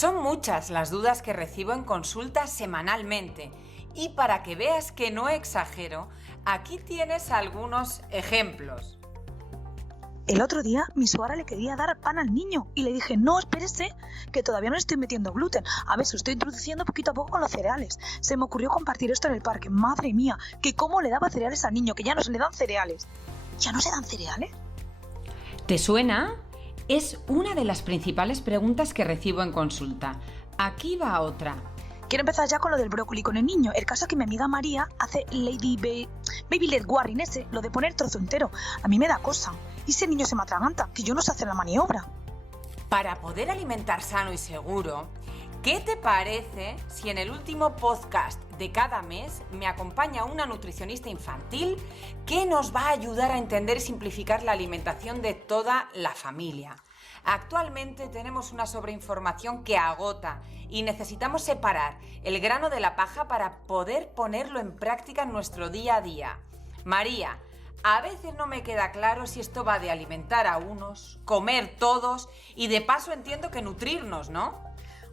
Son muchas las dudas que recibo en consulta semanalmente y para que veas que no exagero, aquí tienes algunos ejemplos. El otro día mi suegra le quería dar pan al niño y le dije, no, espérese, que todavía no le estoy metiendo gluten. A ver, se lo estoy introduciendo poquito a poco con los cereales. Se me ocurrió compartir esto en el parque. Madre mía, que cómo le daba cereales al niño, que ya no se le dan cereales. ¿Ya no se dan cereales? ¿Te suena? Es una de las principales preguntas que recibo en consulta. Aquí va otra. Quiero empezar ya con lo del brócoli con el niño. El caso es que mi amiga María hace Baby Led Warring ese, lo de poner trozo entero. A mí me da cosa. Y ese niño se me atraganta, que yo no sé hacer la maniobra. Para poder alimentar sano y seguro, ¿qué te parece si en el último podcast de cada mes me acompaña una nutricionista infantil que nos va a ayudar a entender y simplificar la alimentación de toda la familia? Actualmente tenemos una sobreinformación que agota y necesitamos separar el grano de la paja para poder ponerlo en práctica en nuestro día a día. María, a veces no me queda claro si esto va de alimentar a unos, comer todos y de paso entiendo que nutrirnos, ¿no?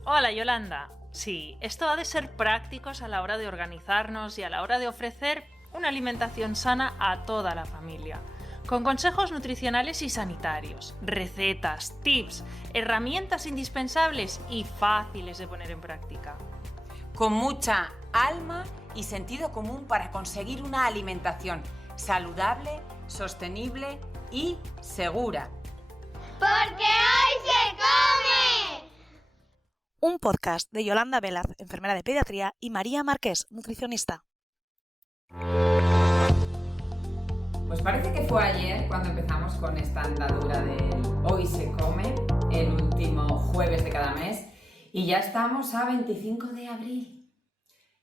Hola Yolanda, sí, esto ha de ser prácticos a la hora de organizarnos y a la hora de ofrecer una alimentación sana a toda la familia, con consejos nutricionales y sanitarios, recetas, tips, herramientas indispensables y fáciles de poner en práctica. Con mucha alma y sentido común para conseguir una alimentación saludable, sostenible y segura. ¡Porque hoy se come! Un podcast de Yolanda Velaz, enfermera de pediatría, y María Marqués, nutricionista. Pues parece que fue ayer cuando empezamos con esta andadura del Hoy se come, el último jueves de cada mes, y ya estamos a 25 de abril.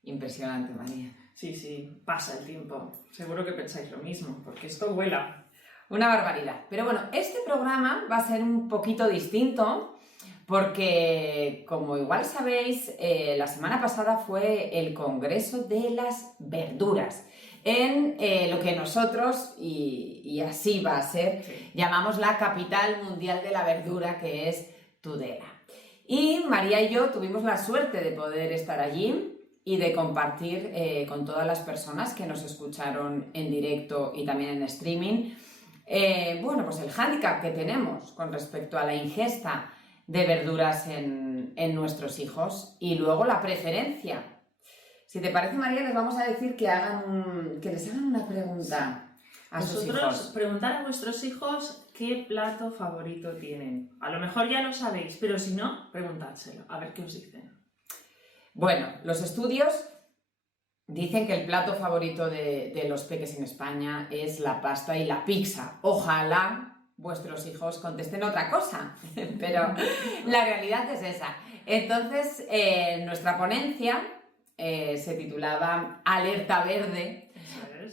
Impresionante, María. Sí, pasa el tiempo. Seguro que pensáis lo mismo, porque esto vuela. Una barbaridad. Pero bueno, este programa va a ser un poquito distinto porque, como igual sabéis, la semana pasada fue el Congreso de las Verduras en lo que nosotros, y así va a ser, llamamos la capital mundial de la verdura, que es Tudela. Y María y yo tuvimos la suerte de poder estar allí y de compartir con todas las personas que nos escucharon en directo y también en streaming, pues el hándicap que tenemos con respecto a la ingesta de verduras en nuestros hijos y luego la preferencia. Si te parece, María, les vamos a decir que les hagan una pregunta a sus hijos. Vosotros preguntar a vuestros hijos qué plato favorito tienen. A lo mejor ya lo sabéis, pero si no, preguntádselo, a ver qué os dicen. Bueno, los estudios dicen que el plato favorito de los peques en España es la pasta y la pizza. Ojalá vuestros hijos contesten otra cosa, pero la realidad es esa. Entonces, nuestra ponencia se titulaba Alerta Verde.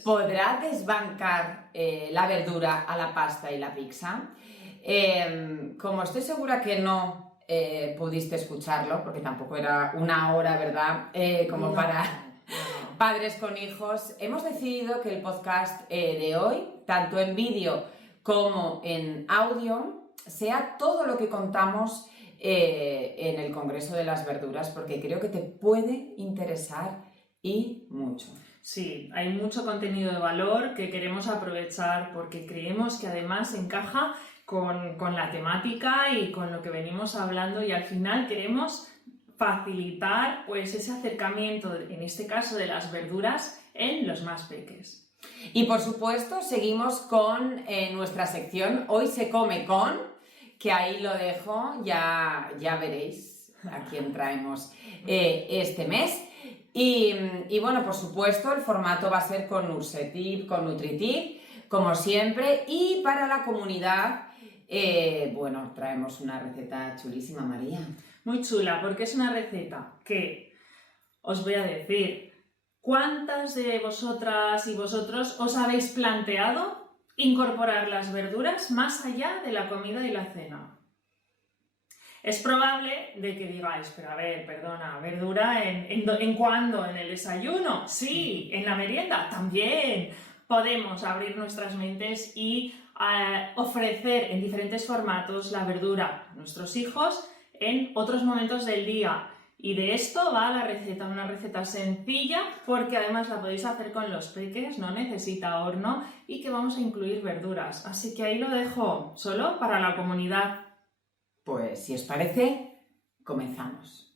¿Podrá desbancar la verdura a la pasta y la pizza? Como estoy segura que no pudiste escucharlo, porque tampoco era una hora, ¿verdad? Para padres con hijos, hemos decidido que el podcast de hoy, tanto en vídeo como en audio, sea todo lo que contamos en el Congreso de las Verduras, porque creo que te puede interesar y mucho. Sí, hay mucho contenido de valor que queremos aprovechar porque creemos que además encaja con la temática y con lo que venimos hablando, y al final queremos facilitar pues ese acercamiento, en este caso de las verduras, en los más peques. Y por supuesto seguimos con nuestra sección Hoy se come con, que ahí lo dejo, ya veréis a quién traemos este mes. Y bueno, por supuesto el formato va a ser con Nursetip, con Nutritip, como siempre, y para la comunidad traemos una receta chulísima, María. Muy chula, porque es una receta que os voy a decir. ¿Cuántas de vosotras y vosotros os habéis planteado incorporar las verduras más allá de la comida y la cena? Es probable de que digáis, pero a ver, perdona, ¿verdura en cuándo? ¿En el desayuno? Sí. ¿En la merienda? También. Podemos abrir nuestras mentes y ofrecer en diferentes formatos la verdura a nuestros hijos en otros momentos del día. Y de esto va la receta, una receta sencilla porque además la podéis hacer con los peques, no necesita horno y que vamos a incluir verduras. Así que ahí lo dejo solo para la comunidad. Pues si os parece, comenzamos.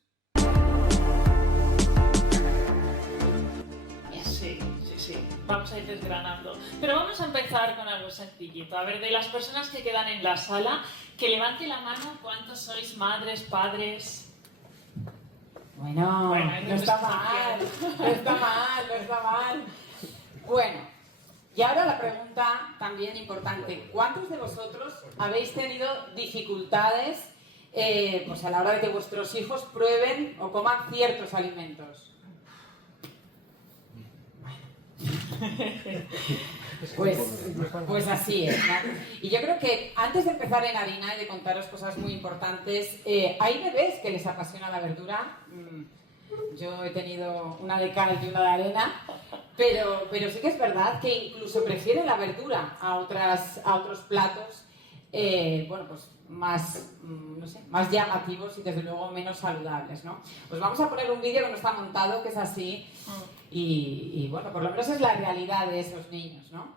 Sí, vamos a ir desgranando. Pero vamos a empezar con algo sencillito. A ver, de las personas que quedan en la sala, que levante la mano cuántos sois madres, padres. Bueno, no está mal. Bueno, y ahora la pregunta también importante. ¿Cuántos de vosotros habéis tenido dificultades pues a la hora de que vuestros hijos prueben o coman ciertos alimentos? Pues así es, ¿no? Y yo creo que antes de empezar en harina y de contaros cosas muy importantes, hay bebés que les apasiona la verdura. Yo he tenido una de cal y una de arena, pero sí que es verdad que incluso prefieren la verdura a otros platos, bueno, pues más, no sé, más llamativos y desde luego menos saludables, ¿no? Pues vamos a poner un vídeo que no está montado, que es así, y bueno, por lo menos es la realidad de esos niños, ¿no?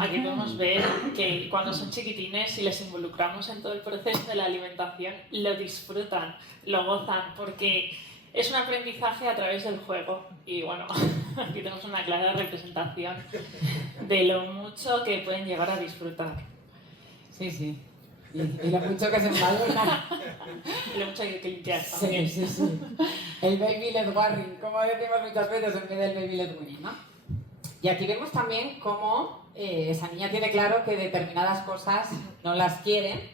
Aquí podemos ver que cuando son chiquitines y les involucramos en todo el proceso de la alimentación, lo disfrutan, lo gozan, porque es un aprendizaje a través del juego. Y bueno, aquí tenemos una clara representación de lo mucho que pueden llegar a disfrutar. Sí. Y lo mucho que se madura. Y lo mucho que hay que limpiar también. Sí. El baby led warning, como decimos muchas veces en vez del baby led winning, ¿no? Y aquí vemos también cómo esa niña tiene claro que determinadas cosas no las quiere.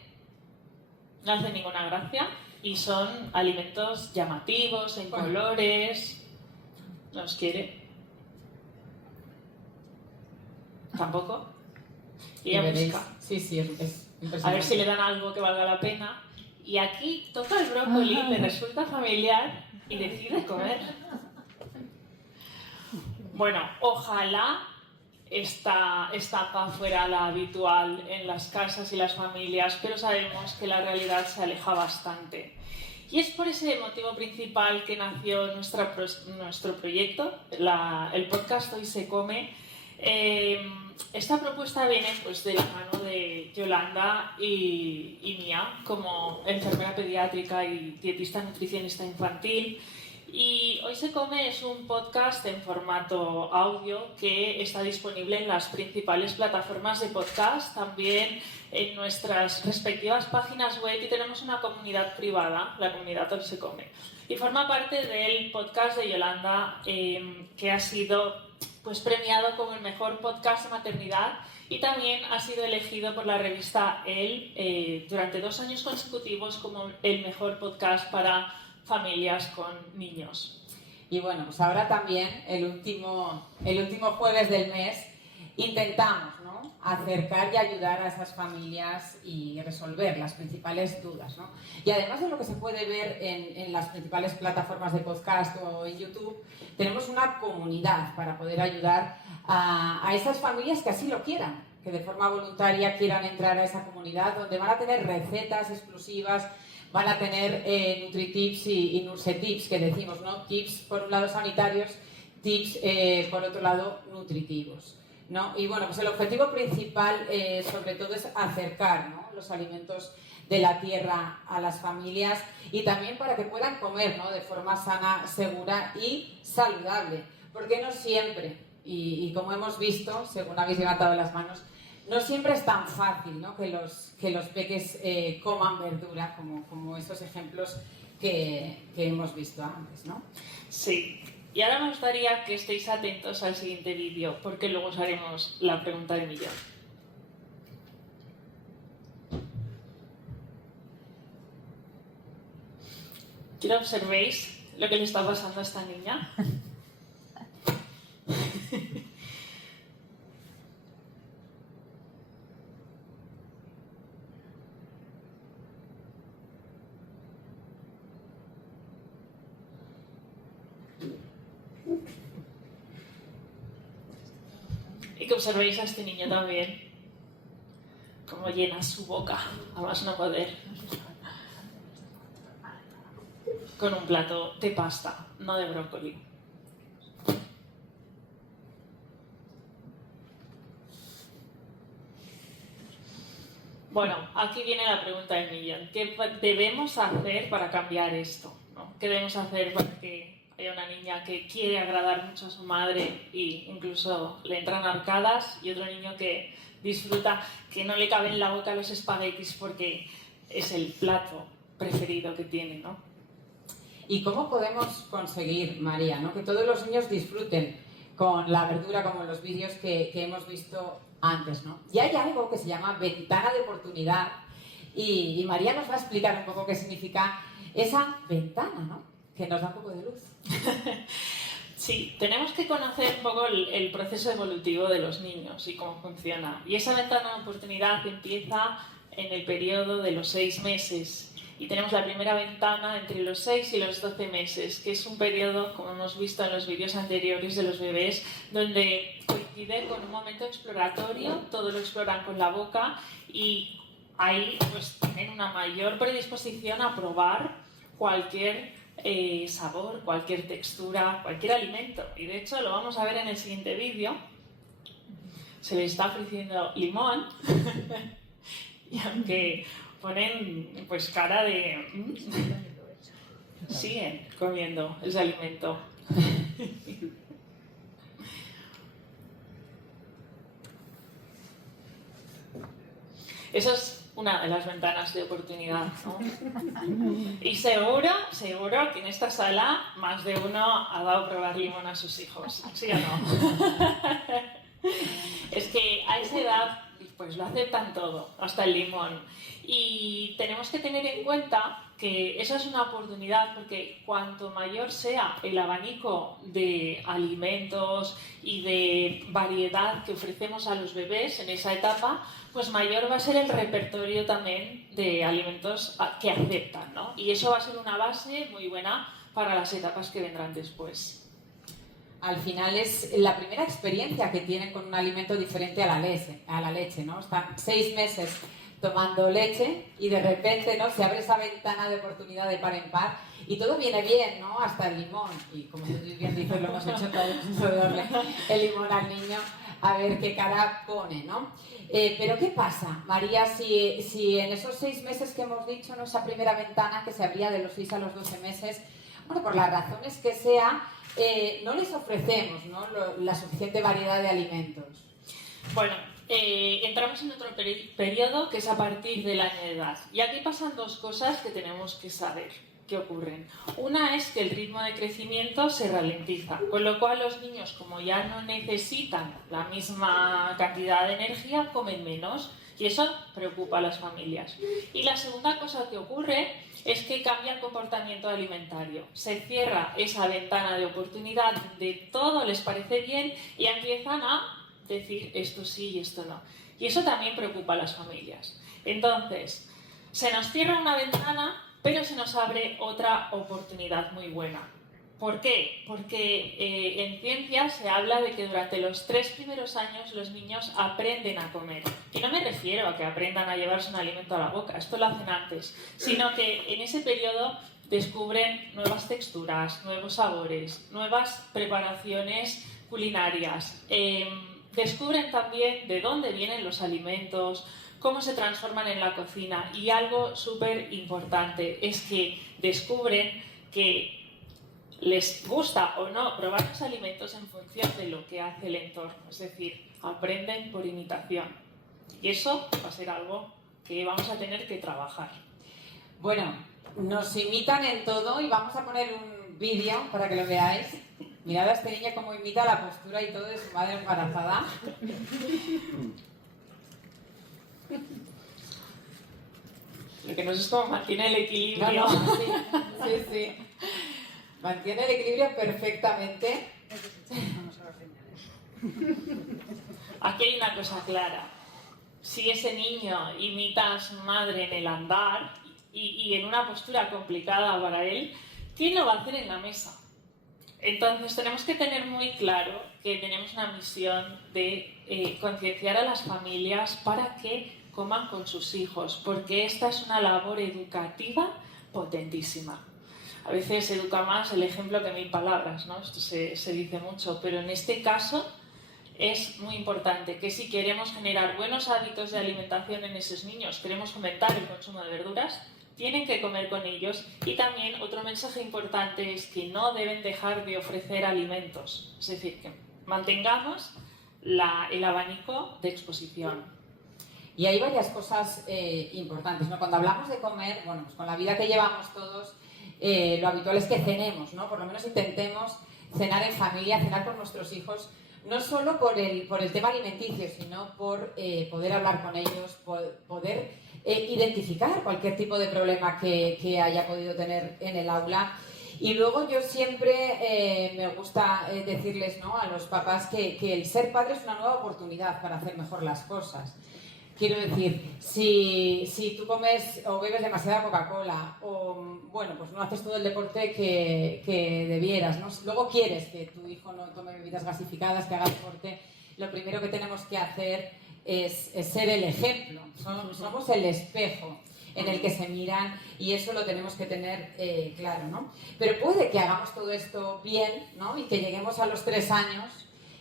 No hace ninguna gracia y son alimentos llamativos, en colores. No los quiere. Tampoco. Y ella busca. Sí, es impresionante. A ver si le dan algo que valga la pena. Y aquí toca el brócoli, le resulta familiar y decide comer. Bueno, ojalá esta etapa fuera la habitual en las casas y las familias, pero sabemos que la realidad se aleja bastante. Y es por ese motivo principal que nació nuestro proyecto, el podcast Hoy se come. Esta propuesta viene pues, de la mano de Yolanda y mía, como enfermera pediátrica y dietista nutricionista infantil. Y Hoy se come es un podcast en formato audio que está disponible en las principales plataformas de podcast, también en nuestras respectivas páginas web, y tenemos una comunidad privada, la comunidad Hoy se come. Y forma parte del podcast de Yolanda, que ha sido pues, premiado como el mejor podcast de maternidad y también ha sido elegido por la revista Elle durante 2 años consecutivos como el mejor podcast para familias con niños. Y bueno, pues ahora también, el último jueves del mes, intentamos, ¿no?, acercar y ayudar a esas familias y resolver las principales dudas, ¿no? Y además de lo que se puede ver en las principales plataformas de podcast o en YouTube, tenemos una comunidad para poder ayudar a esas familias que así lo quieran, que de forma voluntaria quieran entrar a esa comunidad, donde van a tener recetas exclusivas, van a tener NutriTips y NurseTips, que decimos, ¿no? Tips por un lado sanitarios, tips por otro lado nutritivos, ¿no? Y bueno, pues el objetivo principal sobre todo es acercar, ¿no?, los alimentos de la tierra a las familias y también para que puedan comer, ¿no?, de forma sana, segura y saludable, porque no siempre, y como hemos visto, según habéis levantado las manos, no siempre es tan fácil, ¿no?, que los peques coman verdura, como esos ejemplos que hemos visto antes, ¿no? Sí. Y ahora me gustaría que estéis atentos al siguiente vídeo, porque luego os haremos la pregunta del millón. Quiero que observéis lo que le está pasando a esta niña. Y que observéis a este niño también. cómo llena su boca, a más no poder, con un plato de pasta, no de brócoli. Bueno, aquí viene la pregunta del millón. ¿Qué debemos hacer para cambiar esto, ¿no? ¿Qué debemos hacer para que haya una niña que quiere agradar mucho a su madre e incluso le entran arcadas, y otro niño que disfruta, que no le cabe en la boca los espaguetis porque es el plato preferido que tiene, ¿no? ¿Y cómo podemos conseguir, María, ¿no?, que todos los niños disfruten con la verdura, como en los vídeos que hemos visto antes, ¿no? Y hay algo que se llama ventana de oportunidad, y María nos va a explicar un poco qué significa esa ventana, ¿no?, que nos da un poco de luz. Sí, tenemos que conocer un poco el proceso evolutivo de los niños y cómo funciona. Y esa ventana de oportunidad empieza en el periodo de los 6 meses. Y tenemos la primera ventana entre los 6 y los 12 meses, que es un periodo, como hemos visto en los vídeos anteriores de los bebés, donde coincide con un momento exploratorio, todo lo exploran con la boca y ahí pues tienen una mayor predisposición a probar cualquier sabor, cualquier textura, cualquier alimento. Y de hecho lo vamos a ver en el siguiente vídeo. Se les está ofreciendo limón y aunque ponen pues cara de... siguen comiendo ese alimento. Eso es una de las ventanas de oportunidad, ¿no? Y seguro que en esta sala más de uno ha dado a probar limón a sus hijos, ¿sí o no? Es que a esa edad pues lo aceptan todo, hasta el limón. Y tenemos que tener en cuenta que esa es una oportunidad, porque cuanto mayor sea el abanico de alimentos y de variedad que ofrecemos a los bebés en esa etapa, pues mayor va a ser el repertorio también de alimentos que aceptan, ¿no? Y eso va a ser una base muy buena para las etapas que vendrán después. Al final es la primera experiencia que tienen con un alimento diferente a la leche, ¿no? Están 6 meses tomando leche y de repente, ¿no?, se abre esa ventana de oportunidad de par en par y todo viene bien, ¿no?, hasta el limón. Y como tú bien dices, lo hemos hecho todo, darle el limón al niño a ver qué cara pone, ¿no? Pero ¿qué pasa, María, si en esos 6 meses que hemos dicho, ¿no?, esa primera ventana que se abría de los 6 a los 12 meses, bueno, por las razones que sea, no les ofrecemos, ¿no?, la suficiente variedad de alimentos? Bueno, entramos en otro periodo que es a partir del año de edad. Y aquí pasan 2 cosas que tenemos que saber que ocurren. Una es que el ritmo de crecimiento se ralentiza, con lo cual los niños, como ya no necesitan la misma cantidad de energía, comen menos. Y eso preocupa a las familias. Y la segunda cosa que ocurre es que cambia el comportamiento alimentario. Se cierra esa ventana de oportunidad donde todo les parece bien y empiezan a decir esto sí y esto no. Y eso también preocupa a las familias. Entonces, se nos cierra una ventana, pero se nos abre otra oportunidad muy buena. ¿Por qué? Porque en ciencia se habla de que durante los 3 primeros años los niños aprenden a comer. Y no me refiero a que aprendan a llevarse un alimento a la boca, esto lo hacen antes, sino que en ese periodo descubren nuevas texturas, nuevos sabores, nuevas preparaciones culinarias. Descubren también de dónde vienen los alimentos, cómo se transforman en la cocina. Y algo súper importante es que descubren que les gusta o no probar los alimentos en función de lo que hace el entorno, es decir, aprenden por imitación. Y eso va a ser algo que vamos a tener que trabajar. Bueno, nos imitan en todo y vamos a poner un vídeo para que lo veáis. Mirad a este niño cómo imita la postura y todo de su madre embarazada. Lo que no sé es cómo mantiene el equilibrio. Sí. Mantiene el equilibrio perfectamente. Aquí hay una cosa clara. Si ese niño imita a su madre en el andar y en una postura complicada para él, ¿qué no va a hacer en la mesa? Entonces tenemos que tener muy claro que tenemos una misión de concienciar a las familias para que coman con sus hijos, porque esta es una labor educativa potentísima. A veces educa más el ejemplo que 1000 palabras, ¿no? Esto se dice mucho, pero en este caso es muy importante que si queremos generar buenos hábitos de alimentación en esos niños, queremos fomentar el consumo de verduras, tienen que comer con ellos. Y también otro mensaje importante es que no deben dejar de ofrecer alimentos, es decir, que mantengamos el abanico de exposición. Y hay varias cosas importantes, ¿no? Cuando hablamos de comer, bueno, pues con la vida que llevamos todos, lo habitual es que cenemos, ¿no? Por lo menos intentemos cenar en familia, cenar con nuestros hijos, no solo por el tema alimenticio, sino por poder hablar con ellos, poder identificar cualquier tipo de problema que haya podido tener en el aula. Y luego yo siempre me gusta decirles, ¿no?, a los papás que el ser padre es una nueva oportunidad para hacer mejor las cosas. Quiero decir, si tú comes o bebes demasiada Coca-Cola o, bueno, pues no haces todo el deporte que debieras, ¿no? Si luego quieres que tu hijo no tome bebidas gasificadas, que haga deporte, lo primero que tenemos que hacer es ser el ejemplo. Somos el espejo en el que se miran y eso lo tenemos que tener claro, ¿no? Pero puede que hagamos todo esto bien, ¿no? Y que lleguemos a los 3 años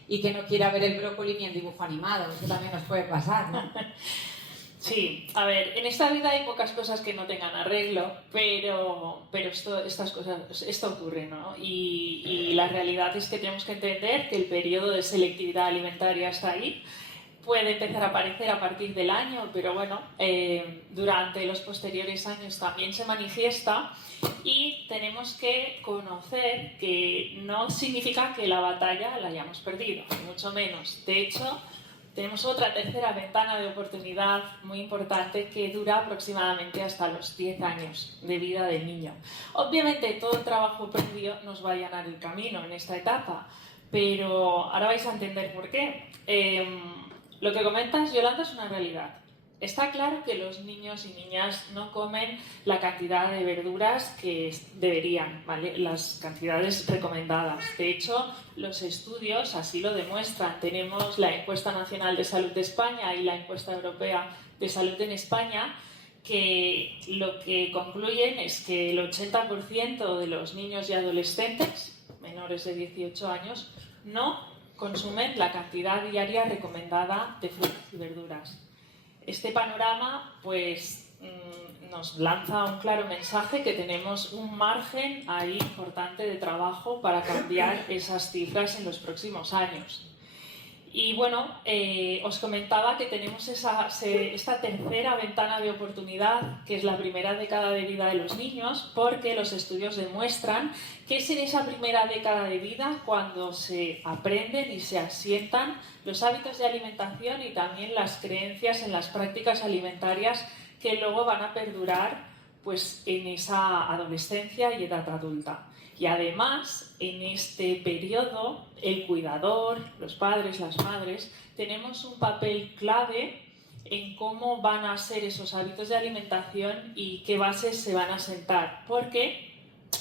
y que no quiera ver el brócoli ni en dibujo animado. Eso también nos puede pasar, ¿no? Sí, a ver, en esta vida hay pocas cosas que no tengan arreglo, pero esto ocurre, ¿no? Y la realidad es que tenemos que entender que el periodo de selectividad alimentaria está ahí. Puede empezar a aparecer a partir del año, pero bueno, durante los posteriores años también se manifiesta, y tenemos que conocer que no significa que la batalla la hayamos perdido, ni mucho menos. De hecho, tenemos otra tercera ventana de oportunidad muy importante que dura aproximadamente hasta los 10 años de vida del niño. Obviamente todo el trabajo previo nos va a allanar el camino en esta etapa, pero ahora vais a entender por qué. Lo que comentas, Yolanda, es una realidad. Está claro que los niños y niñas no comen la cantidad de verduras que deberían, ¿vale? Las cantidades recomendadas. De hecho, los estudios así lo demuestran. Tenemos la Encuesta Nacional de Salud de España y la Encuesta Europea de Salud en España, que lo que concluyen es que el 80% de los niños y adolescentes menores de 18 años no consumen la cantidad diaria recomendada de frutas y verduras. Este panorama, pues, nos lanza un claro mensaje que tenemos un margen ahí importante de trabajo para cambiar esas cifras en los próximos años. Y bueno, os comentaba que tenemos esta tercera ventana de oportunidad, que es la primera década de vida de los niños, porque los estudios demuestran que es en esa primera década de vida cuando se aprenden y se asientan los hábitos de alimentación y también las creencias en las prácticas alimentarias que luego van a perdurar, pues, en esa adolescencia y edad adulta. Y además, en este periodo, el cuidador, los padres, las madres, tenemos un papel clave en cómo van a ser esos hábitos de alimentación y qué bases se van a sentar, porque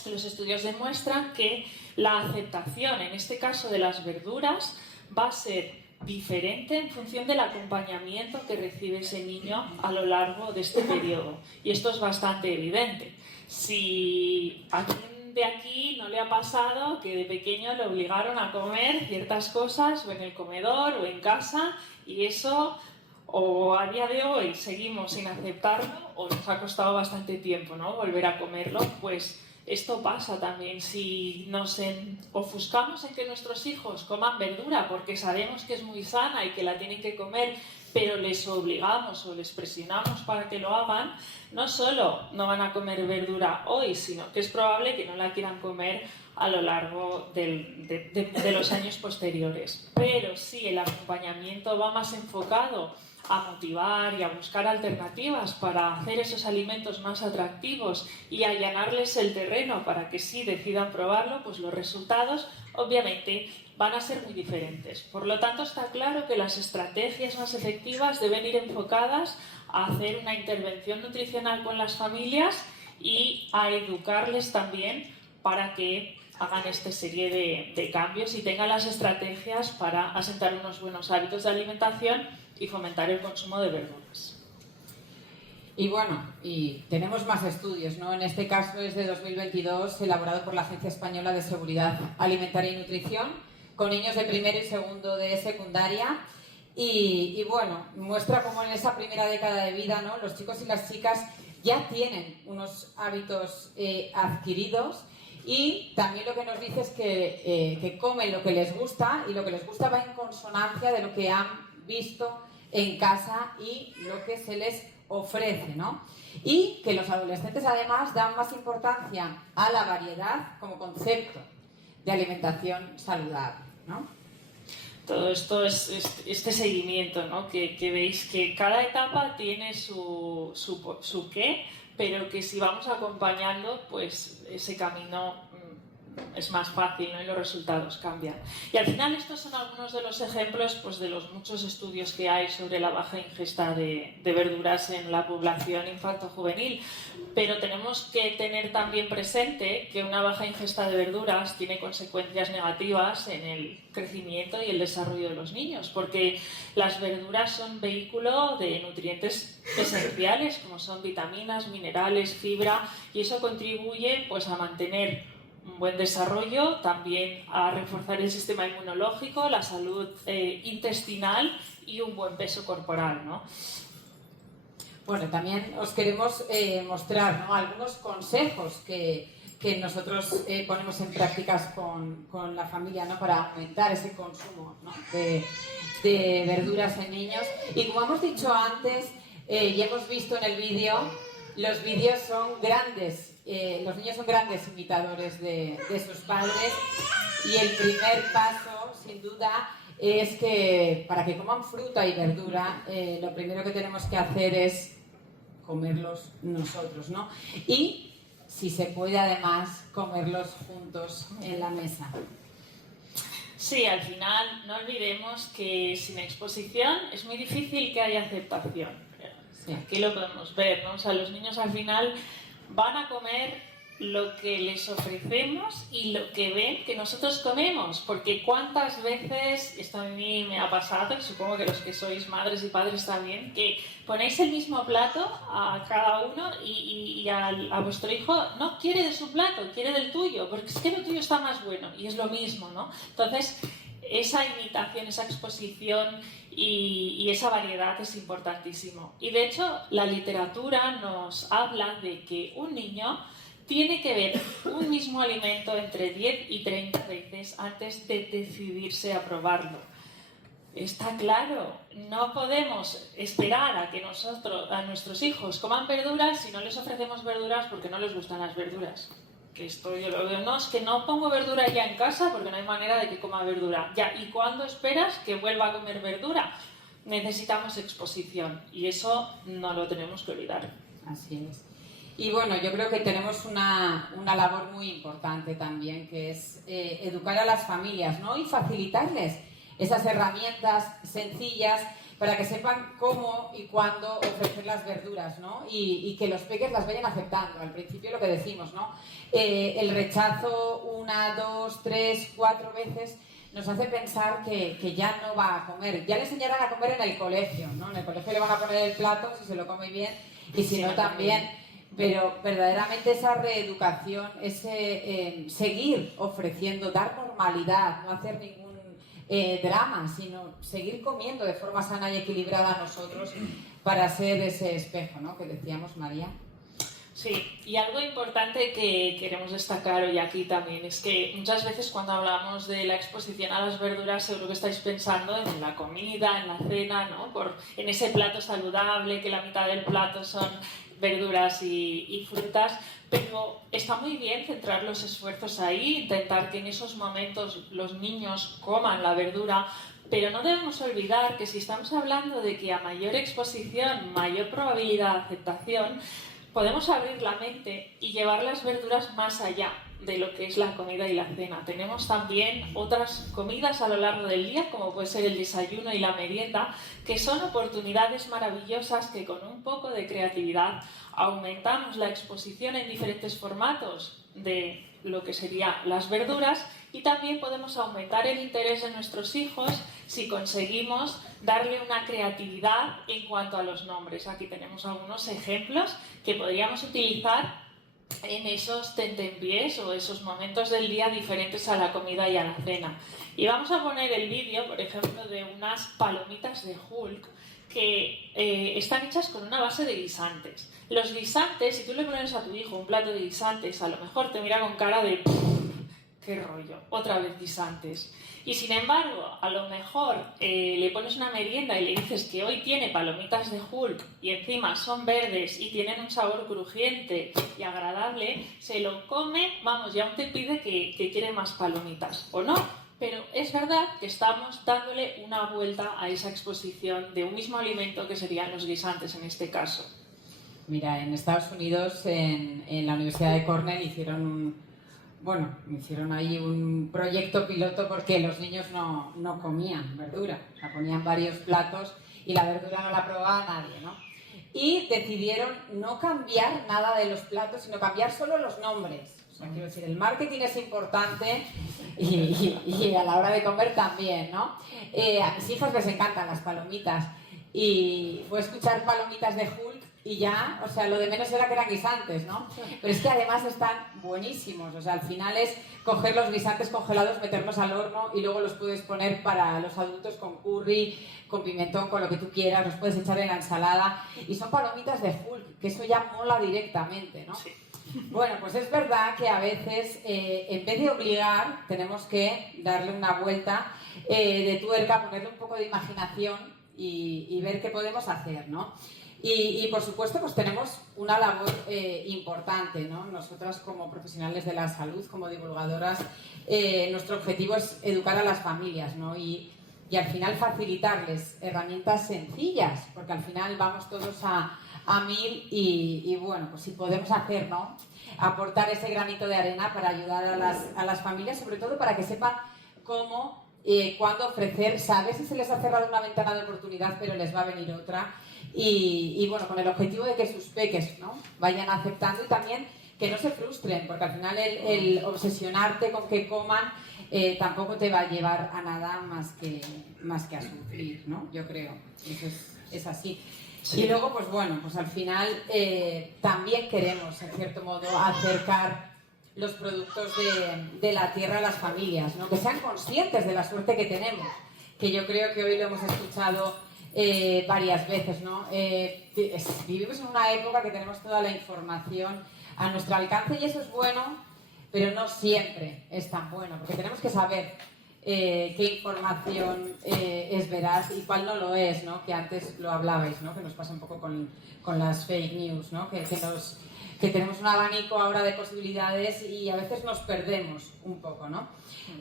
los estudios demuestran que la aceptación, en este caso de las verduras, va a ser diferente en función del acompañamiento que recibe ese niño a lo largo de este periodo. Y esto es bastante evidente. Si de aquí no le ha pasado que de pequeño le obligaron a comer ciertas cosas o en el comedor o en casa, y eso, o a día de hoy seguimos sin aceptarlo o nos ha costado bastante tiempo, ¿no?, volver a comerlo, pues esto pasa también. Si nos ofuscamos en que nuestros hijos coman verdura porque sabemos que es muy sana y que la tienen que comer, pero les obligamos o les presionamos para que lo hagan, no solo no van a comer verdura hoy, sino que es probable que no la quieran comer a lo largo de los años posteriores. Pero si el acompañamiento va más enfocado a motivar y a buscar alternativas para hacer esos alimentos más atractivos y allanarles el terreno para que sí decidan probarlo, pues los resultados obviamente van a ser muy diferentes. Por lo tanto, está claro que las estrategias más efectivas deben ir enfocadas a hacer una intervención nutricional con las familias y a educarles también para que hagan esta serie de cambios y tengan las estrategias para asentar unos buenos hábitos de alimentación y fomentar el consumo de verduras. Y bueno, y tenemos más estudios, ¿no? En este caso es de 2022, elaborado por la Agencia Española de Seguridad Alimentaria y Nutrición, con niños de primero y segundo de secundaria. Y bueno, muestra cómo en esa primera década de vida, ¿no?, los chicos y las chicas ya tienen unos hábitos adquiridos, y también lo que nos dice es que comen lo que les gusta, y lo que les gusta va en consonancia de lo que han visto en casa y lo que se les ofrece, ¿no? Y que los adolescentes además dan más importancia a la variedad como concepto de alimentación saludable, ¿no? Todo esto es este seguimiento, ¿no? Que veis que cada etapa tiene su qué, pero que si vamos acompañando, pues ese camino es más fácil, ¿no? Y los resultados cambian. Y al final estos son algunos de los ejemplos, pues, de los muchos estudios que hay sobre la baja ingesta de verduras en la población infanto-juvenil. Pero tenemos que tener también presente que una baja ingesta de verduras tiene consecuencias negativas en el crecimiento y el desarrollo de los niños, porque las verduras son vehículo de nutrientes esenciales, como son vitaminas, minerales, fibra, y eso contribuye, pues, a mantener un buen desarrollo, también a reforzar el sistema inmunológico, la salud intestinal y un buen peso corporal, ¿no? Bueno, también os queremos mostrar, ¿no?, algunos consejos que nosotros ponemos en prácticas con la familia, ¿no?, para aumentar ese consumo, ¿no?, de verduras en niños. Y como hemos dicho antes, ya hemos visto en el vídeo, los vídeos son grandes. Los niños son grandes imitadores de sus padres, y el primer paso, sin duda, es que para que coman fruta y verdura, lo primero que tenemos que hacer es comerlos nosotros, ¿no? Y, si se puede, además, comerlos juntos en la mesa. Sí, al final no olvidemos que sin exposición es muy difícil que haya aceptación. Sí. Aquí lo podemos ver, ¿no? O sea, los niños al final van a comer lo que les ofrecemos y lo que ven que nosotros comemos, porque cuántas veces, esto a mí me ha pasado, y supongo que los que sois madres y padres también, que ponéis el mismo plato a cada uno y a vuestro hijo no quiere de su plato, quiere del tuyo, porque es que lo tuyo está más bueno, y es lo mismo, ¿no? Entonces, esa imitación, esa exposición y esa variedad es importantísimo. Y de hecho, la literatura nos habla de que un niño tiene que ver un mismo alimento entre 10 y 30 veces antes de decidirse a probarlo. Está claro, no podemos esperar a que a nuestros hijos coman verduras si no les ofrecemos verduras porque no les gustan las verduras. Que esto yo lo veo, no, es que no pongo verdura ya en casa porque no hay manera de que coma verdura. Ya, ¿y cuándo esperas que vuelva a comer verdura? Necesitamos exposición, y eso no lo tenemos que olvidar. Así es. Y bueno, yo creo que tenemos una labor muy importante también, que es educar a las familias, ¿no?, y facilitarles esas herramientas sencillas para que sepan cómo y cuándo ofrecer las verduras, ¿no? Y que los peques las vayan aceptando. Al principio lo que decimos, ¿no? El rechazo 1, 2, 3, 4 veces nos hace pensar que ya no va a comer. Ya le enseñarán a comer en el colegio, ¿no? En el colegio le van a poner el plato si se lo come bien, y si no también. Pero verdaderamente esa reeducación, ese seguir ofreciendo, dar normalidad, no hacer ningún drama, sino seguir comiendo de forma sana y equilibrada nosotros para ser ese espejo, ¿no?, que decíamos, María. Sí, y algo importante que queremos destacar hoy aquí también es que muchas veces cuando hablamos de la exposición a las verduras seguro que estáis pensando en la comida, en la cena, ¿no?, en ese plato saludable, que la mitad del plato son verduras y frutas, pero está muy bien centrar los esfuerzos ahí, intentar que en esos momentos los niños coman la verdura, pero no debemos olvidar que si estamos hablando de que a mayor exposición, mayor probabilidad de aceptación, podemos abrir la mente y llevar las verduras más allá de lo que es la comida y la cena. Tenemos también otras comidas a lo largo del día, como puede ser el desayuno y la merienda, que son oportunidades maravillosas que con un poco de creatividad aumentamos la exposición en diferentes formatos de lo que serían las verduras Y también podemos aumentar el interés de nuestros hijos si conseguimos darle una creatividad en cuanto a los nombres. Aquí tenemos algunos ejemplos que podríamos utilizar en esos tentempiés o esos momentos del día diferentes a la comida y a la cena. Y vamos a poner el vídeo, por ejemplo, de unas palomitas de Hulk que están hechas con una base de guisantes. Los guisantes, si tú le pones a tu hijo un plato de guisantes, a lo mejor te mira con cara de ¡qué rollo! Otra vez guisantes. Y sin embargo, a lo mejor le pones una merienda y le dices que hoy tiene palomitas de Hulk y encima son verdes y tienen un sabor crujiente y agradable, se lo come, vamos, ya aún te pide que quiere más palomitas, ¿o no? Pero es verdad que estamos dándole una vuelta a esa exposición de un mismo alimento que serían los guisantes en este caso. Mira, en Estados Unidos, en la Universidad de Cornell, hicieron ahí un proyecto piloto porque los niños no comían verdura. O sea, ponían varios platos y la verdura no la probaba nadie, ¿no? Y decidieron no cambiar nada de los platos, sino cambiar solo los nombres. O sea, quiero decir, el marketing es importante y a la hora de comer también, ¿no? A mis hijas les encantan las palomitas y fue escuchar palomitas de Hulk y ya, o sea, lo de menos era que eran guisantes, ¿no? Pero es que además están buenísimos, o sea, al final es coger los guisantes congelados, meterlos al horno y luego los puedes poner para los adultos con curry, con pimentón, con lo que tú quieras, los puedes echar en la ensalada y son palomitas de Hulk, que eso ya mola directamente, ¿no? Sí. Bueno, pues es verdad que a veces, en vez de obligar, tenemos que darle una vuelta de tuerca, ponerle un poco de imaginación y ver qué podemos hacer, ¿no? Y por supuesto, pues tenemos una labor importante, ¿no? Nosotras como profesionales de la salud, como divulgadoras, nuestro objetivo es educar a las familias, ¿no? Y al final facilitarles herramientas sencillas, porque al final vamos todos a mil y bueno, pues si podemos hacer, ¿no? Aportar ese granito de arena para ayudar a las familias, sobre todo para que sepan cómo, cuándo ofrecer, saber si se les ha cerrado una ventana de oportunidad, pero les va a venir otra. Y bueno, con el objetivo de que sus peques, ¿no? Vayan aceptando y también que no se frustren, porque al final el obsesionarte con que coman tampoco te va a llevar a nada más que a sufrir, ¿no? Yo creo, eso es así. Sí. Y luego, pues bueno, pues al final también queremos, en cierto modo, acercar los productos de la tierra a las familias, ¿no? Que sean conscientes de la suerte que tenemos, que yo creo que hoy lo hemos escuchado varias veces, ¿no? Vivimos en una época que tenemos toda la información a nuestro alcance y eso es bueno, pero no siempre es tan bueno, porque tenemos que saber qué información es veraz y cuál no lo es, ¿no? Que antes lo hablabais, ¿no? Que nos pasa un poco con las fake news, ¿no? Que tenemos un abanico ahora de posibilidades y a veces nos perdemos un poco, ¿no?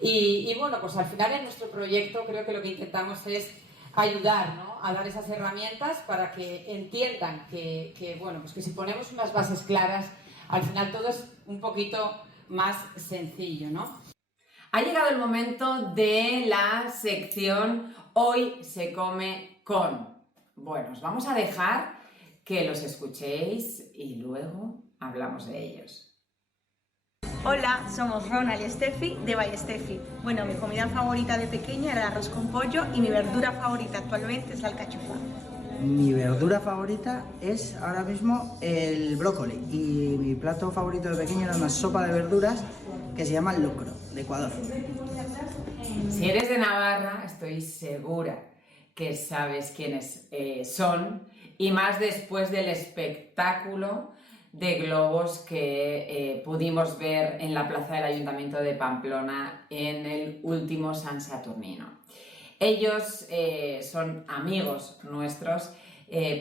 Y bueno, pues al final en nuestro proyecto creo que lo que intentamos es ayudar, ¿no? A dar esas herramientas para que entiendan que bueno, pues que si ponemos unas bases claras, al final todo es un poquito más sencillo, ¿no? Ha llegado el momento de la sección Hoy se come con. Bueno, os vamos a dejar que los escuchéis y luego hablamos de ellos. Hola, somos Ronald y Steffi de By Steffi. Bueno, mi comida favorita de pequeña era el arroz con pollo y mi verdura favorita actualmente es la alcachofa. Mi verdura favorita es ahora mismo el brócoli y mi plato favorito de pequeño era una sopa de verduras que se llama el locro, de Ecuador. Si eres de Navarra, estoy segura que sabes quiénes son y más después del espectáculo de globos que pudimos ver en la plaza del Ayuntamiento de Pamplona en el último San Saturnino. Ellos son amigos nuestros,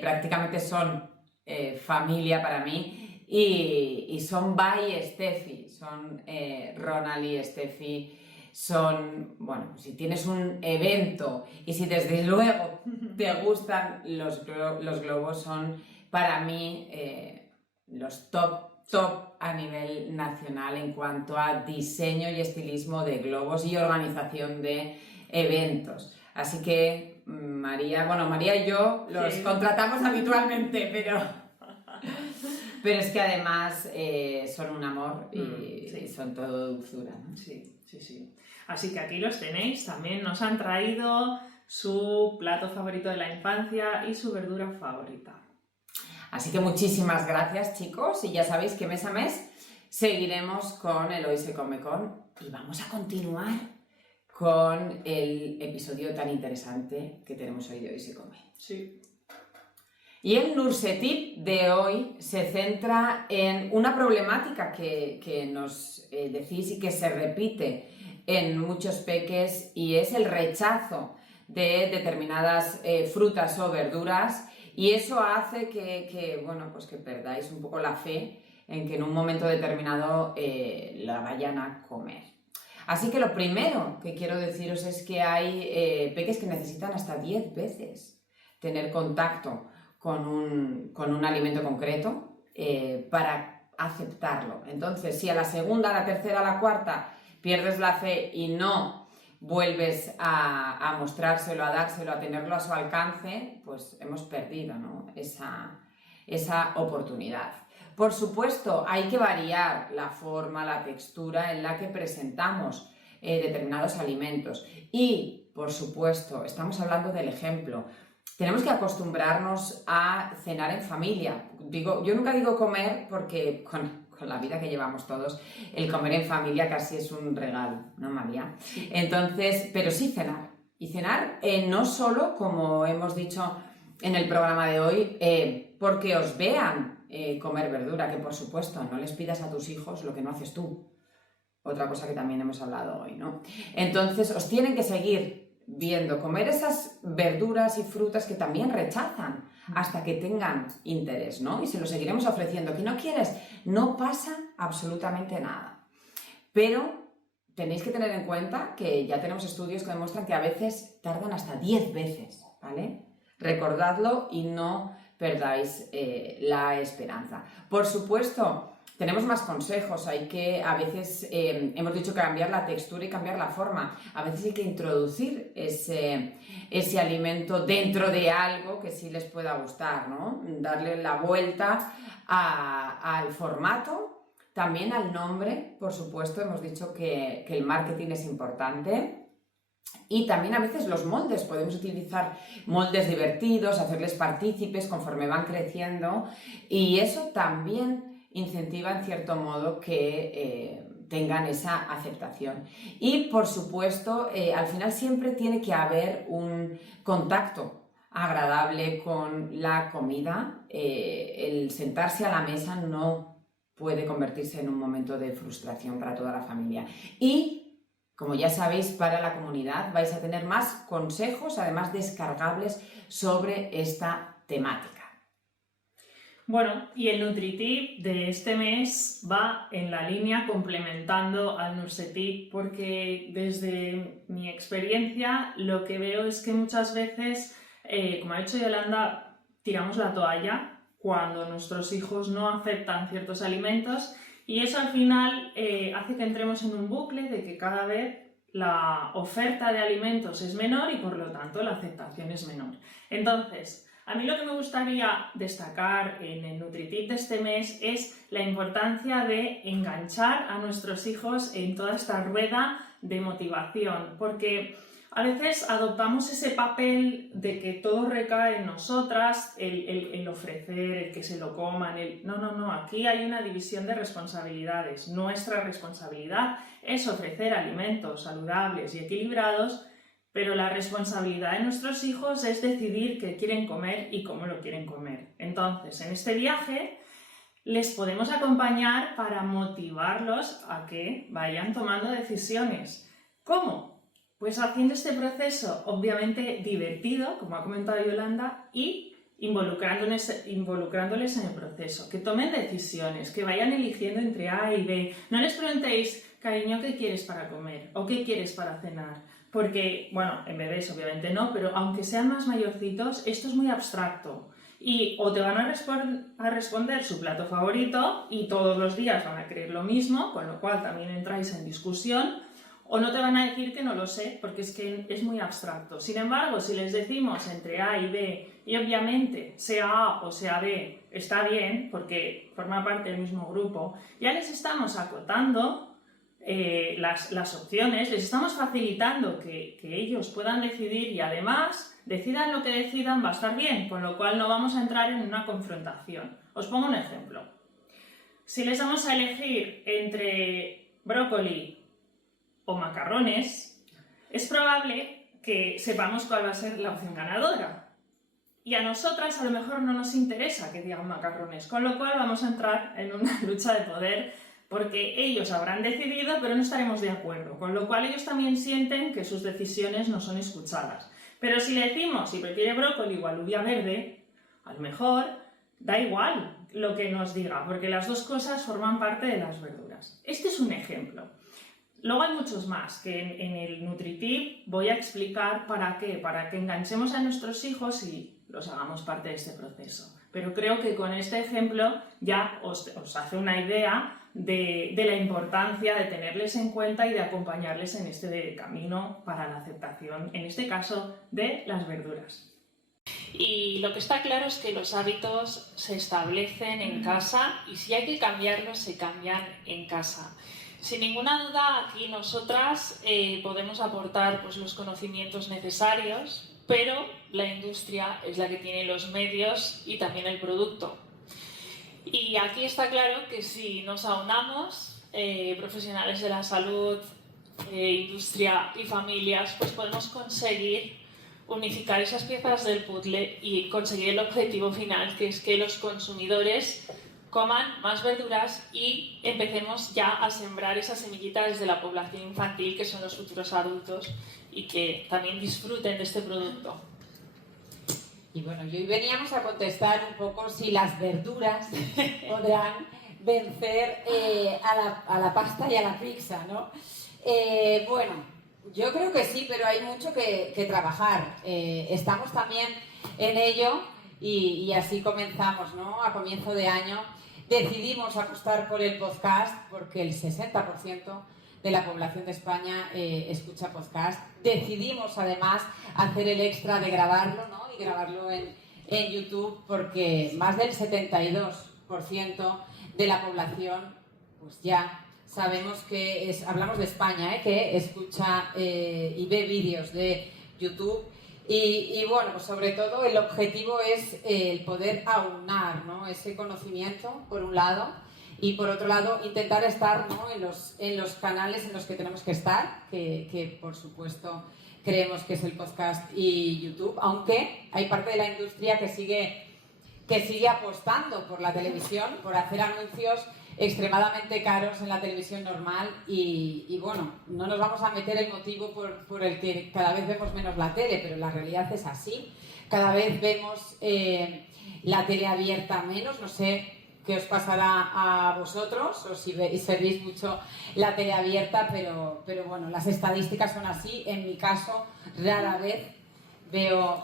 prácticamente son familia para mí y son By Steffi, son Ronald y Steffi. Son, bueno, si tienes un evento y si desde luego te gustan los globos, son para mí los top a nivel nacional en cuanto a diseño y estilismo de globos y organización de eventos. Así que María y yo los contratamos habitualmente, pero Pero es que además son un amor y Sí. son todo dulzura, ¿no? Sí, sí, sí. Así que aquí los tenéis, también nos han traído su plato favorito de la infancia y su verdura favorita. Así que muchísimas gracias, chicos, y ya sabéis que mes a mes seguiremos con el Hoy se come con y vamos a continuar con el episodio tan interesante que tenemos hoy de Hoy se come. Sí. Y el Nursetip de hoy se centra en una problemática que nos decís y que se repite en muchos peques, y es el rechazo de determinadas frutas o verduras, y eso hace que perdáis un poco la fe en que en un momento determinado la vayan a comer. Así que lo primero que quiero deciros es que hay peques que necesitan hasta 10 veces tener contacto con un alimento concreto para aceptarlo. Entonces, si a la segunda, a la tercera, a la cuarta pierdes la fe y no vuelves a mostrárselo, a dárselo, a tenerlo a su alcance, pues hemos perdido, ¿no? esa oportunidad. Por supuesto, hay que variar la forma, la textura en la que presentamos determinados alimentos. Y, por supuesto, estamos hablando del ejemplo. Tenemos que acostumbrarnos a cenar en familia. Yo nunca digo comer porque con la vida que llevamos todos, el comer en familia casi es un regalo, ¿no, María? Entonces, pero sí cenar. Y cenar no solo, como hemos dicho en el programa de hoy, porque os vean comer verdura, que por supuesto no les pidas a tus hijos lo que no haces tú. Otra cosa que también hemos hablado hoy, ¿no? Entonces, os tienen que seguir viendo comer esas verduras y frutas que también rechazan hasta que tengan interés, ¿no? Y se lo seguiremos ofreciendo. ¿Que no quieres? No pasa absolutamente nada. Pero tenéis que tener en cuenta que ya tenemos estudios que demuestran que a veces tardan hasta 10 veces, ¿vale? Recordadlo y no perdáis la esperanza. Por supuesto, tenemos más consejos. A veces hemos dicho que cambiar la textura y cambiar la forma. A veces hay que introducir ese alimento dentro de algo que sí les pueda gustar, ¿no? Darle la vuelta al formato, también al nombre. Por supuesto, hemos dicho que el marketing es importante. Y también a veces los moldes, podemos utilizar moldes divertidos, hacerles partícipes conforme van creciendo, y eso también incentiva en cierto modo que tengan esa aceptación. Y por supuesto, al final siempre tiene que haber un contacto agradable con la comida. El sentarse a la mesa no puede convertirse en un momento de frustración para toda la familia. Y como ya sabéis, para la comunidad vais a tener más consejos, además descargables, sobre esta temática. Bueno, y el Nutritip de este mes va en la línea complementando al Nursetip, porque desde mi experiencia lo que veo es que muchas veces, como ha dicho Yolanda, tiramos la toalla cuando nuestros hijos no aceptan ciertos alimentos. Y eso al final hace que entremos en un bucle de que cada vez la oferta de alimentos es menor y por lo tanto la aceptación es menor. Entonces, a mí lo que me gustaría destacar en el Nutritip de este mes es la importancia de enganchar a nuestros hijos en toda esta rueda de motivación, porque a veces adoptamos ese papel de que todo recae en nosotras, el ofrecer, el que se lo coman, No, aquí hay una división de responsabilidades. Nuestra responsabilidad es ofrecer alimentos saludables y equilibrados, pero la responsabilidad de nuestros hijos es decidir qué quieren comer y cómo lo quieren comer. Entonces, en este viaje les podemos acompañar para motivarlos a que vayan tomando decisiones. ¿Cómo? Pues haciendo este proceso obviamente divertido, como ha comentado Yolanda, y involucrándoles en el proceso, que tomen decisiones, que vayan eligiendo entre A y B. No les preguntéis, cariño, ¿qué quieres para comer? ¿O qué quieres para cenar? Porque, bueno, en bebés obviamente no, pero aunque sean más mayorcitos, esto es muy abstracto. Y o te van a responder su plato favorito y todos los días van a querer lo mismo, con lo cual también entráis en discusión, o no te van a decir que no lo sé, porque es que es muy abstracto. Sin embargo, si les decimos entre A y B, y obviamente sea A o sea B, está bien, porque forma parte del mismo grupo, ya les estamos acotando las opciones, les estamos facilitando que ellos puedan decidir y además decidan lo que decidan va a estar bien, con lo cual no vamos a entrar en una confrontación. Os pongo un ejemplo. Si les damos a elegir entre brócoli o macarrones, es probable que sepamos cuál va a ser la opción ganadora. Y a nosotras a lo mejor no nos interesa que digan macarrones, con lo cual vamos a entrar en una lucha de poder porque ellos habrán decidido pero no estaremos de acuerdo, con lo cual ellos también sienten que sus decisiones no son escuchadas. Pero si le decimos si prefiere brócoli o alubia verde, a lo mejor da igual lo que nos diga, porque las dos cosas forman parte de las verduras. Este es un ejemplo. Luego hay muchos más que en el NutriTip voy a explicar para qué, para que enganchemos a nuestros hijos y los hagamos parte de este proceso. Pero creo que con este ejemplo ya os hace una idea de la importancia de tenerles en cuenta y de acompañarles en este camino para la aceptación, en este caso, de las verduras. Y lo que está claro es que los hábitos se establecen en casa y si hay que cambiarlos, se cambian en casa. Sin ninguna duda, aquí nosotras podemos aportar pues, los conocimientos necesarios, pero la industria es la que tiene los medios y también el producto. Y aquí está claro que si nos aunamos, profesionales de la salud, industria y familias, pues podemos conseguir unificar esas piezas del puzzle y conseguir el objetivo final, que es que los consumidores coman más verduras y empecemos ya a sembrar esas semillitas desde la población infantil, que son los futuros adultos, y que también disfruten de este producto. Y bueno, y hoy veníamos a contestar un poco si las verduras podrán vencer a la pasta y a la pizza, ¿no? Bueno, yo creo que sí, pero hay mucho que trabajar. Estamos también en ello y así comenzamos, ¿no? A comienzo de año decidimos apostar por el podcast porque el 60% de la población de España escucha podcast. Decidimos además hacer el extra de grabarlo, ¿no? Y grabarlo en YouTube porque más del 72% de la población, pues ya sabemos que hablamos de España, que escucha y ve vídeos de YouTube. Y bueno, pues sobre todo el objetivo es el poder aunar, ¿no? Ese conocimiento, por un lado, y por otro lado intentar estar, ¿no? en los canales en los que tenemos que estar, que por supuesto creemos que es el podcast y YouTube, aunque hay parte de la industria que sigue apostando por la televisión, por hacer anuncios extremadamente caros en la televisión normal y bueno, no nos vamos a meter el motivo por el que cada vez vemos menos la tele, pero la realidad es así. Cada vez vemos la tele abierta menos, no sé qué os pasará a vosotros o si veis mucho la tele abierta, pero bueno, las estadísticas son así. En mi caso, rara vez veo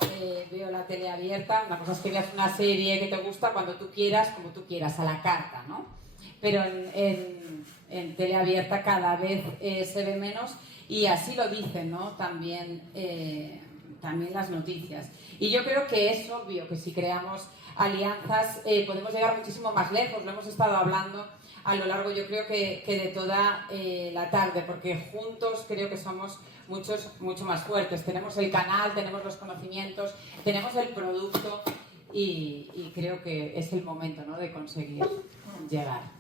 la tele abierta. Una cosa es que veas una serie que te gusta cuando tú quieras, como tú quieras, a la carta, ¿no? Pero en tele abierta cada vez se ve menos y así lo dicen, ¿no? También las noticias. Y yo creo que es obvio que si creamos alianzas podemos llegar muchísimo más lejos. Lo hemos estado hablando a lo largo, yo creo que de toda la tarde, porque juntos creo que somos mucho más fuertes. Tenemos el canal, tenemos los conocimientos, tenemos el producto y creo que es el momento, ¿no? De conseguir llegar.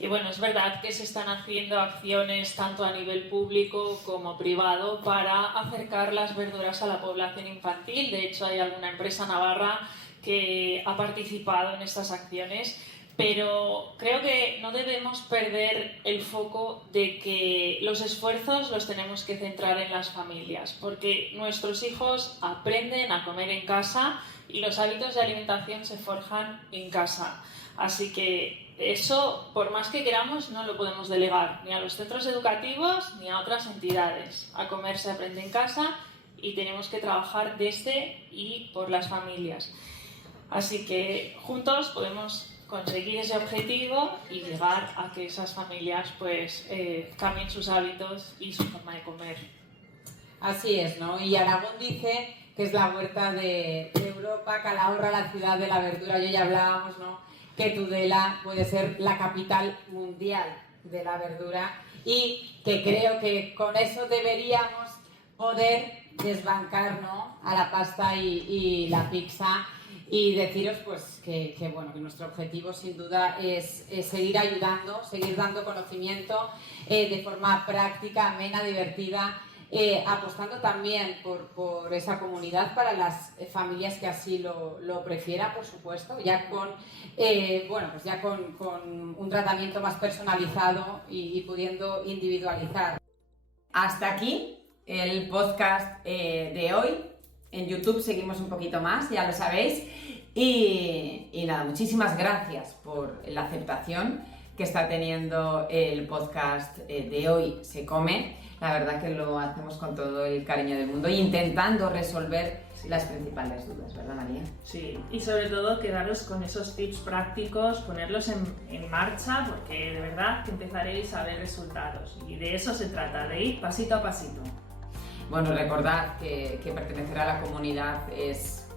Y bueno, es verdad que se están haciendo acciones tanto a nivel público como privado para acercar las verduras a la población infantil. De hecho, hay alguna empresa navarra que ha participado en estas acciones, pero creo que no debemos perder el foco de que los esfuerzos los tenemos que centrar en las familias, porque nuestros hijos aprenden a comer en casa y los hábitos de alimentación se forjan en casa. Así que eso, por más que queramos, no lo podemos delegar ni a los centros educativos ni a otras entidades. A comer se aprende en casa y tenemos que trabajar desde y por las familias. Así que juntos podemos conseguir ese objetivo y llegar a que esas familias pues cambien sus hábitos y su forma de comer. Así es, ¿no? Y Aragón dice que es la huerta de Europa, Calahorra, la ciudad de la verdura. Yo ya hablábamos, ¿no?, que Tudela puede ser la capital mundial de la verdura y que creo que con eso deberíamos poder desbancar, ¿no?, a la pasta y la pizza, y deciros pues que nuestro objetivo sin duda es seguir ayudando, seguir dando conocimiento de forma práctica, amena, divertida, apostando también por esa comunidad para las familias que así lo prefieran, por supuesto, ya con un tratamiento más personalizado y pudiendo individualizar. Hasta aquí el podcast de hoy. En YouTube seguimos un poquito más, ya lo sabéis. Y nada, muchísimas gracias por la aceptación que está teniendo el podcast de Hoy se come. La verdad que lo hacemos con todo el cariño del mundo e intentando resolver las principales dudas, ¿verdad, María? Sí, y sobre todo quedaros con esos tips prácticos, ponerlos en marcha, porque de verdad que empezaréis a ver resultados. Y de eso se trata, de ir pasito a pasito. Bueno, recordad que pertenecer a la comunidad es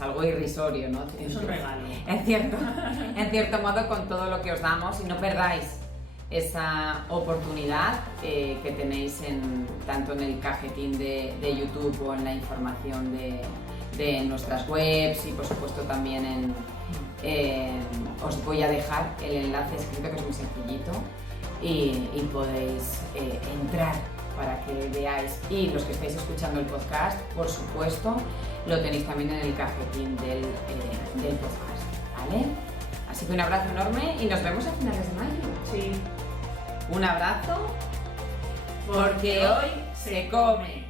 algo irrisorio, ¿no? Es un regalo. En cierto modo, con todo lo que os damos, y no perdáis esa oportunidad que tenéis tanto en el cajetín de YouTube o en la información de nuestras webs, y por supuesto también os voy a dejar el enlace escrito, que es muy sencillito, y podéis entrar para que veáis. Y los que estáis escuchando el podcast, por supuesto, lo tenéis también en el cajetín del podcast, ¿vale? Así que un abrazo enorme y nos vemos a finales de mayo. Sí. Un abrazo, porque hoy se come.